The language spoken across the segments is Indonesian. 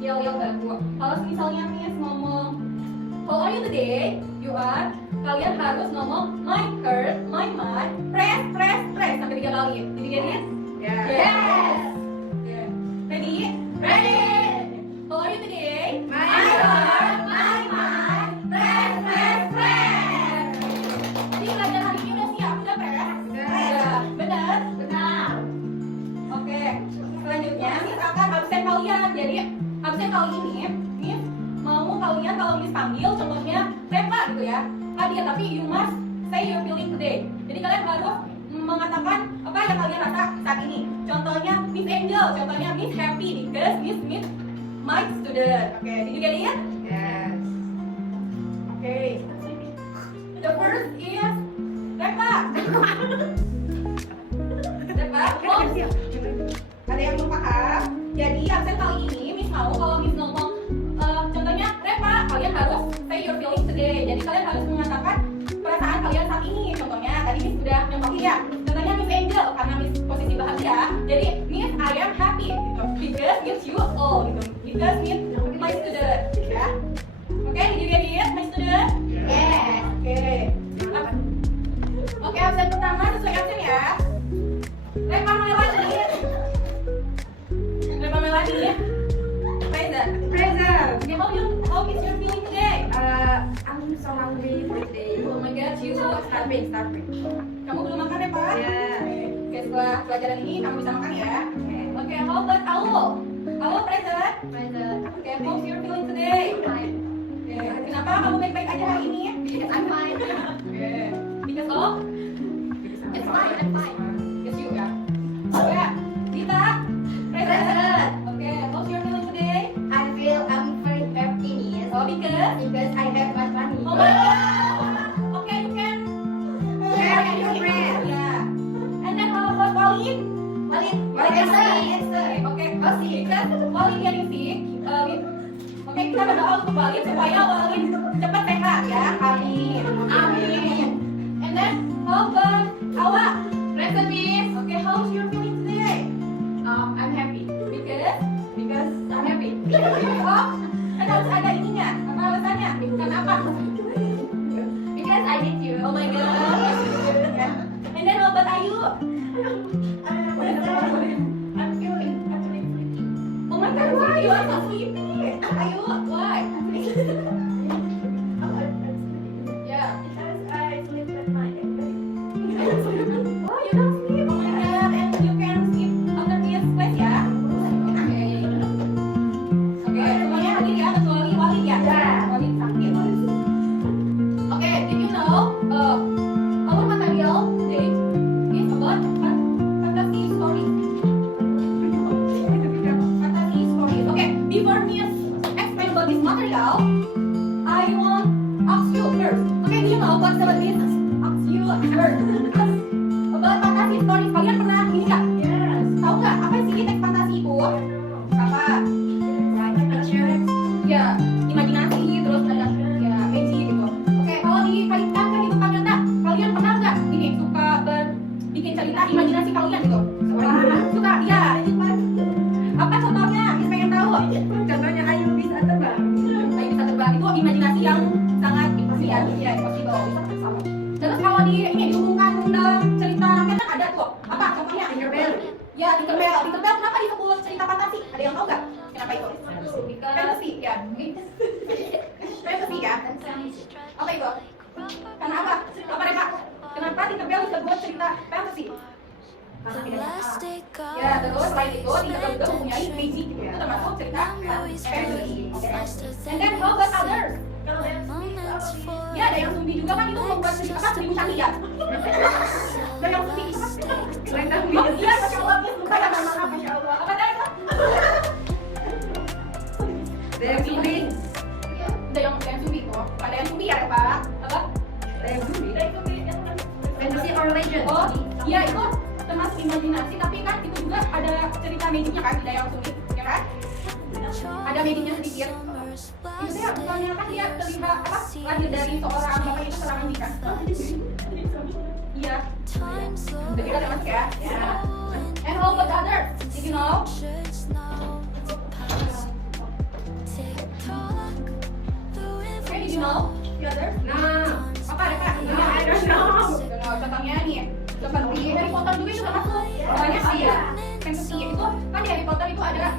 yel baku. Kalau misalnya Miss ngomong how are you today, kalian harus ngomong my heart, my mind, press sampai 3 kali. Did you get it? Yeah. Yes. Yeah. Ready? Ready. How are you today? My heart, my mind, press. Jadi pelajaran hari ini udah siap, udah press? Udah. Benar? Benar. Oke. Selanjutnya Miss akan absen kalian. Jadi absen kali ini Miss mau kalian kalau Miss panggil contohnya Reva gitu ya. Hadir tapi you must say your feeling today. Jadi kalian harus mengatakan apa yang kalian rasa saat ini. Contohnya Miss Angel, contohnya Miss Happy because Miss my student. Oke, did you get it? Yes. Okay. The first is Reva. Reva, ada yang belum paham? Jadi absen kali ini Miss mau kalau Miss ngomong contohnya Reva, kalian harus say your feelings today. Jadi kalian harus mengatakan perasaan kalian saat ini. Contohnya tadi Miss sudah nyontohin ya. Contohnya Miss Angel karena Miss posisi bahagia. Jadi Miss I am happy gitu. Because Miss you all gitu. Because Miss my student ya. Oke, did you get it, my student? Yes. Oke, absen pertama sesuai absen ya. Reva Melani. Present. Okay, how is your feeling today? I'm so hungry for today. Oh my god, you Starving. Kamu belum makan ya, Pak? Iya. Oke, setelah pelajaran ini kamu bisa makan ya. Okay. Oke, how about Aulo? Aulo present? Present. Oke, how's your feeling today? Fine. Oke, kenapa kamu baik-baik aja hari ini? Because I'm fine. Oke, because of? It's fine. I'm fine. Yes, you ya. Oke, Dita? Present? Oke, how's your feeling today? I feel I'm very happy nih. Oh, Because I have much money. Oh my god! Okay, you can Share with your friends. Yeah. And then how about Walid? Answer. Oke, because Walid getting sick. Oke, kita berdoa untuk Walid supaya Walid cepat sehat ya. Amin. Amin. And then how about Awa? Present, Miss. Okay, how's your feeling today? I'm happy. Because I'm happy. Oh, kan harus ada ininya. Apa alasannya? Karena apa? Because I need you. Oh my god. And then how about Ayu? I'm feeling actually sleepy. Oh my god, why you are so sleepy? Ayu, why? Yeah. Because I sleep at night. Oh, you don't sleep. Oh my god, and you can sleep after this class ya? Oke. Oke, semuanya hadir ya, kecuali Walid ya? Ya. Walid sakit. Oke, did you know our material today is about fantasy stories. Fantasy stories. Okay, before Miss explain about this material, I want ask you first. Okay, do you know what's about this? Ask you first. About fantasy stories. Kalian pernah ini nggak? Yes. Tahu nggak apa sih teks fantasi itu? Apa? Like a picture. Ya, imajinasi terus ada ya magic gitu. Oke, kalau dikaitkan ke kehidupan nyata, kalian pernah nggak ini suka bikin cerita imajinasi kalian gitu? Suka, ya. Apa contohnya? Kita pengen tahu. Contohnya Ayu bisa terbang. Ayo bisa terbang itu imajinasi yang sangat impossible, ya impossible. Terus kalau dihubungkan dalam cerita kan ada tuh apa contohnya? Tinkerbell. Ya Tinkerbell kenapa disebut cerita fantasi? Ada yang tahu nggak? Kenapa itu? Fantasy ya. Fantasy ya. Apa itu? Karena apa? Apa Reva? Kenapa Tinkerbell disebut cerita fantasy? Karena tidak nyata. Ya terus selain itu Tinkerbell juga mempunyai magic gitu. Itu termasuk cerita fantasy. And then how about others? Kalau yang Ya ada yang zombie juga kan itu membuat cerita kan seribu canggih ya. Ada yang zombie itu kan. Oh iya, masya Allah, dia suka ya memang masya Allah. Apa tadi itu? Ada yang zombie. Ada yang zombie kok. Ada yang zombie ya Reva? Apa? Ada yang zombie. Ada yang zombie. Fantasy or legend. Oh iya itu termasuk imajinasi tapi kan itu juga ada cerita magicnya kan tidak yang zombie ya kan? Ada magicnya sedikit. Itu ya misalnya kan dia terlihat apa? Lahir dari seorang bapak itu seorang ini kan? Iya. Jadi kita termasuk ya. And how about others? Did you know?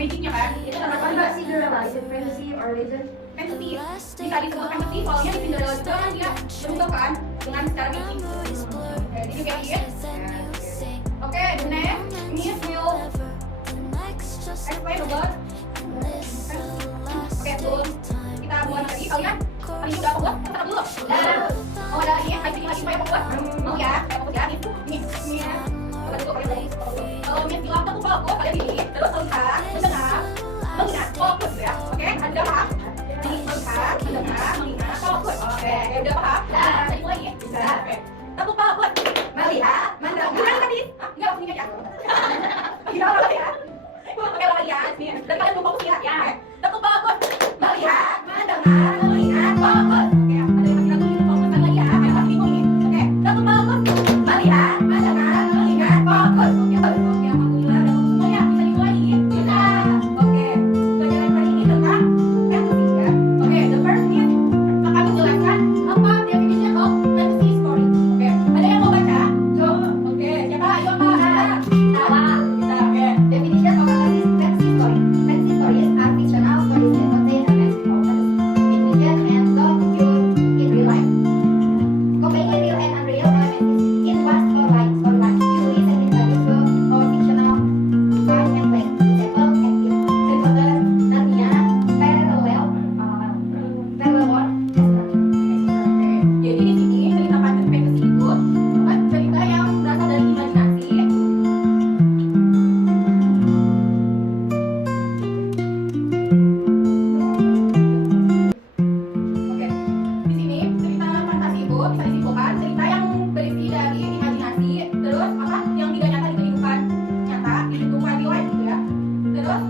magicnya kan. Itu termasuk What about Cinderella? Is it fantasy or legend? fantasy. Bisa disebut fantasy soalnya di Cinderella juga kan dia berubah dengan secara magic. Did you get it? Oke, the next Miss will explain about. Oke, sebelum kita buat lagi, kalian hari ini udah apa buat? Tetap dulu. Mau ada ini ya, lagi supaya apa buat? Mau ya, kayak fokus ya, ini ya. Kalau Miss bilang tuh fokus, kalian pilih, terus melihat, mendengar, fokus ya. Oke, ada paham? Melihat, mendengar, fokus. Oke, udah paham? Tadi mulai ya? Oke. Tepuk pala buat melihat, mendengar. Gimana tadi? Enggak, sini aja. Gimana lagi ya? Oke, lagi ya. Dan kalian mau fokus ya. Tepuk pala buat melihat, mendengar, fokus. Oke, ada yang masih ragu, fokus lagi ya. Yang masih bingung ini. Oke, tepuk pala buat melihat, mendengar, fokus. Oke, bagus. Ya, alhamdulillah. Udah fokus semuanya. Bisa dimulai ini? Bisa. Oke, pelajaran kali ini tentang fantasy ya. Oke, the first is akan menjelaskan apa definition of fantasy story. Oke, ada yang mau baca? Oke, siapa? Ayo Kak. Bisa. Oke. Definition of fantasy story. Fantasy stories are fictional stories that contain elements of fantasy, fiction, and don't occur in real life. Combining real and unreal elements in one storyline, usually set in a usual or fictional time and place. Example, Harry Potter, Narnia, parallel world, etc. Jadi di sini cerita fantasy itu bukan cerita yang berasal dari imajinasi. Oke, di sini cerita fantasi itu bisa disimpulkan cerita yang berisi dari imajinasi, terus apa yang tidak nyata di kehidupan nyata, di kehidupan real life gitu ya. Terus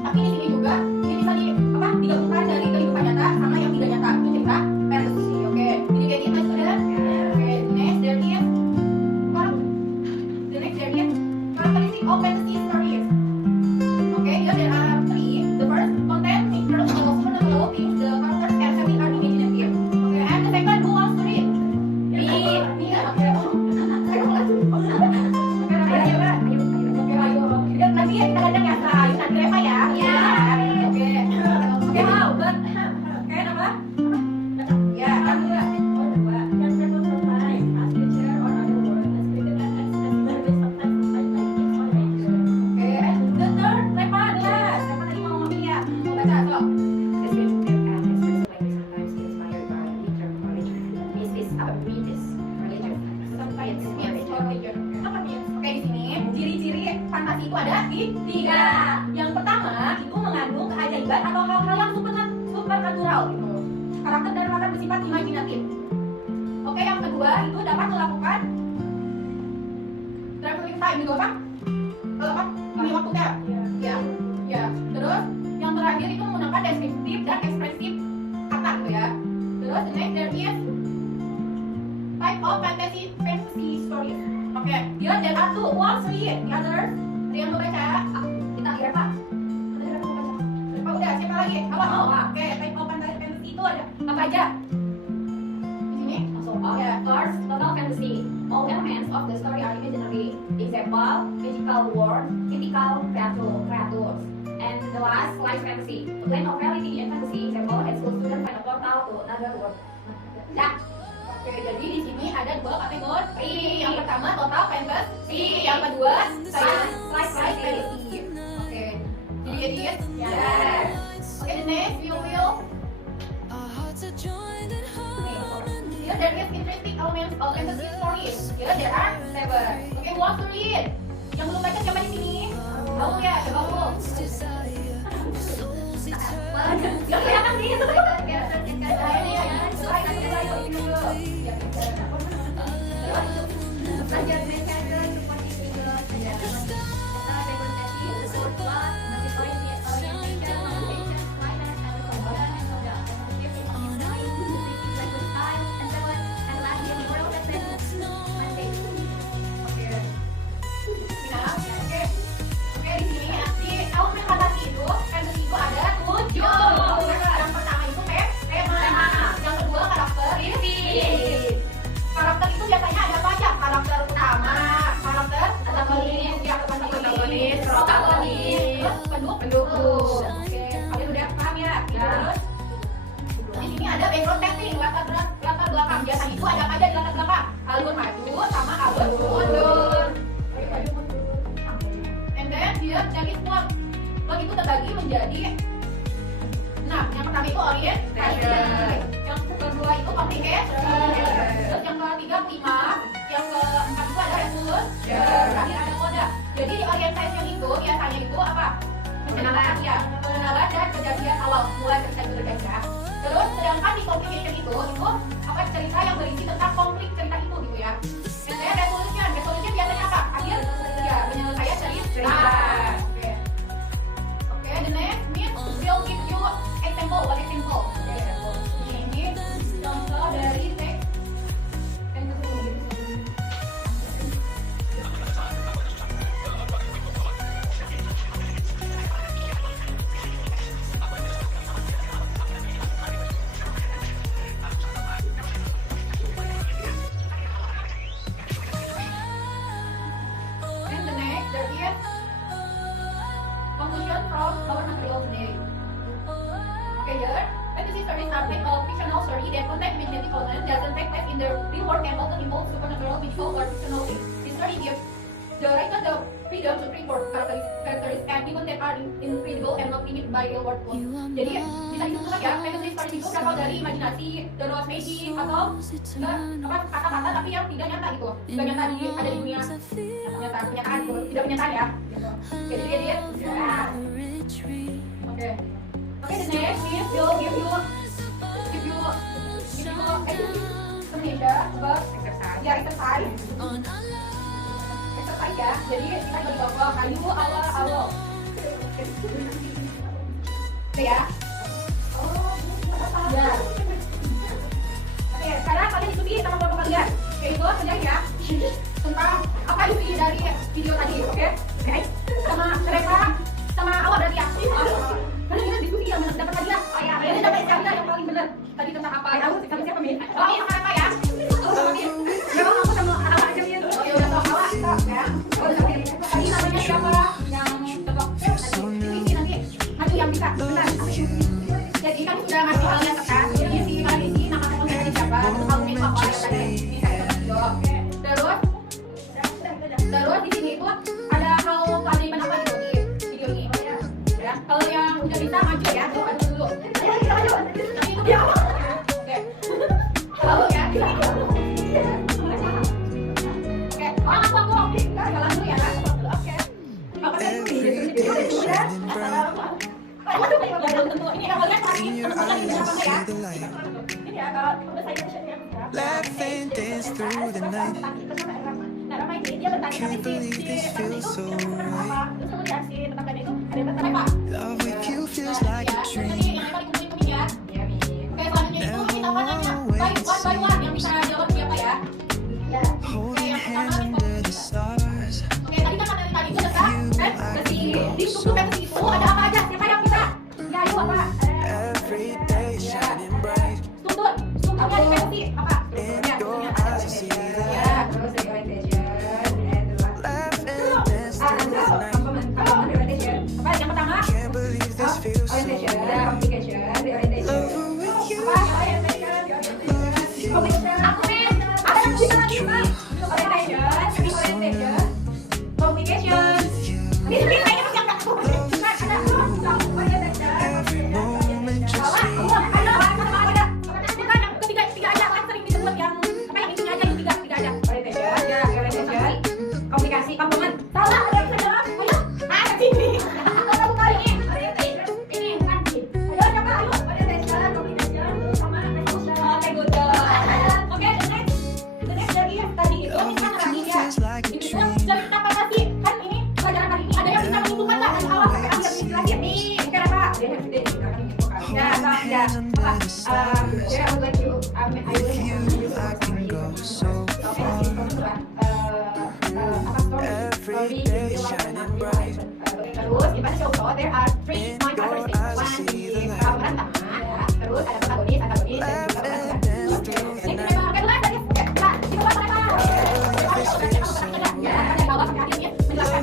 tapi di sini juga ini bisa digabungkan dari kehidupan nyata sama yang tidak nyata itu cerita fantasy. Oke, jadi kayak gitu sudah. Oke, next there is characteristic of fantasy stories. Okay, here there are three. The first, content pictures of personal things the characters can have are imaginative. Okay, and the second, who wants to read? Me. Okay. Ayo. Nanti kita kadang ya, Yunani Reva ya. Iya. Oke. Oke, mau. Oke, nama? Ya, kan dua. Oh, dua. Yang first one survive as future or other world as created and extended sometimes Oke, the third, Reva adalah. Reva tadi mau ngomong ya. Mau baca, sok. Descriptive and expressive language sometimes inspired by literary knowledge. Myths are religious religion. Sometimes myths or religion. Apa myths? Oke, di sini ciri-ciri fantasi itu ada di tiga. Yang pertama itu mengandung keajaiban atau hal-hal yang supernatural gitu. Karakter dan latar bersifat imajinatif. Oke, yang kedua itu dapat melakukan traveling time gitu apa? Kalau apa? Ini waktunya. Ya. Ya. Terus yang terakhir itu menggunakan deskriptif dan ekspresif kata gitu ya. Terus the next there is type of fantasy stories. Oke, here there are two. Who wants to read? The others? Ada yang mau baca? Kita lihat Pak. Ada yang mau baca? Siapa udah? Siapa lagi? Apa mau? Oke, type of fantasy itu ada apa aja? Di sini? Also, Ya. first, total fantasy. All elements of the story are imaginary. Example, magical world, mythical creatures. And the last, life fantasy. Blend of reality and fantasy. Example, high school student find a portal to another world. Ya. Oke, jadi di sini ada dua kategori. Yang pertama total fantasy, yang kedua life fantasy. Oke, jadi ya. Oke, the next you will. Here there is interesting elements of fantasy stories. Here there are seven. Oke, who wants to read? Yang belum baca siapa di sini? Kamu ya, coba kamu. Ya kelihatan nih. Belajar mereka seperti itu saja. Oke, di sini di elemen fantasi itu ada 7. alur maju sama alur mundur. And then dia dari plot itu terbagi menjadi 6. Yang pertama itu orientation, yang kedua itu communication, terus yang ketiga prima, yang keempat itu ada resolution, terakhir ada moda. Jadi di orientation itu biasanya itu apa? Pengenalan dan kejadian awal mulai cerita itu bercerita. Terus sedangkan di communication itu apa cerita yang berisi tentang konflik cerita itu gitu ya. And then resolution biasanya apa? Akhir ya penyelesaian cerita. Oke, the next means will give you example. What example? Ini contoh dari teks. And the next there is conclusion from our material today. Okay, here, fantasy stories are like a fictional story that contain imaginative elements, doesn't take place in the real world and often involve supernatural, mythical, or fictional things. This story gives the writer the freedom to create characters and even that are incredible and not limited by real world plots. Jadi bisa disimpulkan ya, fantasy story itu berasal dari imajinasi, terus magic atau kata-kata tapi yang tidak nyata gitu, tidak nyata ada di dunia kenyataan gitu, tidak kenyataan ya. Jadi dia Oke, the next is will give you explanation about exercise ya. Jadi kita bagi kelompok kayu awal. Oke ya. Ya. Oke, sekarang kalian ikuti sama kelompok kalian. Yaitu sebenarnya ya tentang apa isi dari video tadi, oke? Sama mereka sama awal berarti ya. Karena kita diskusi yang dapat hadiah. Oh ya, ini dapat hadiah yang paling benar. Tadi tentang apa? Tahu sama siapa, Min? Oh iya, sama apa ya? Sama Min. Memang aku sama awal aja, Min. Oh ya udah tahu awal, ya. Tadi namanya siapa? Yang tebak. Ini nanti maju yang bisa. Benar. Jadi kan sudah ngasih kalian tekan. Jadi si kalian isi nama teman dari siapa? Terus kamu nih apa yang tadi bisa video. Terus di sini itu ada hal keajaiban apa gitu di video ini. Ya, kalau yang udah bisa maju ya, coba dulu. Ayo kita maju. Ini itu dia. Oke. Lalu ya, kita oke, aku jalan dulu ya. Oke. Apa sih? Ini awalnya tadi ya. Ini ya kalau udah saya share. Laughing, dance through the night. Can't believe this feels so right. Love with you feels like a dream. Holding hands under the stars. Every day shining bright. In your eyes I see the light. Laugh and dance through the night. Can't believe this feels so right. Over with you. Every moment just feels komunikasi kampungan salah ada yang bisa jawab ayo ada sini kamu kali ini kan ayo coba ayo komunikasi sama oke the next dari yang tadi itu kita ngerangin ya itu cerita apa sih kan ini pelajaran kali ini ada yang bisa menentukan nggak dari awal sampai akhir nih terakhir nih mungkin apa ya I would like you with you. I can go so far. Every day shining bright. Terus di contoh there are three main characteristics. Pemeran utama, terus ada protagonis, antagonis, dan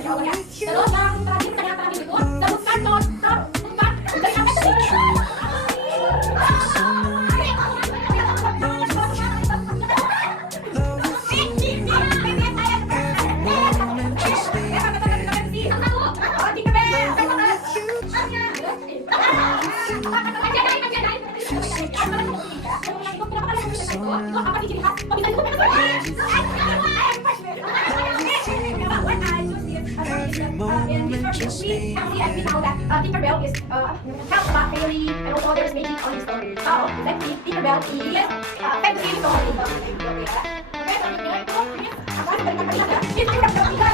juga terus yang terakhir ternyata itu sebutkan contoh dari apa sih? itu apa sih ciri khas? Kok bisa disebut famous boy? When I use this in this version, we can see and we know that Tinkerbell is helped by fairy and also there's magic on his story. So let's see Tinkerbell is fantasy story. Oke, selanjutnya itu apa diberikan kalian ya? Ini udah bertiga.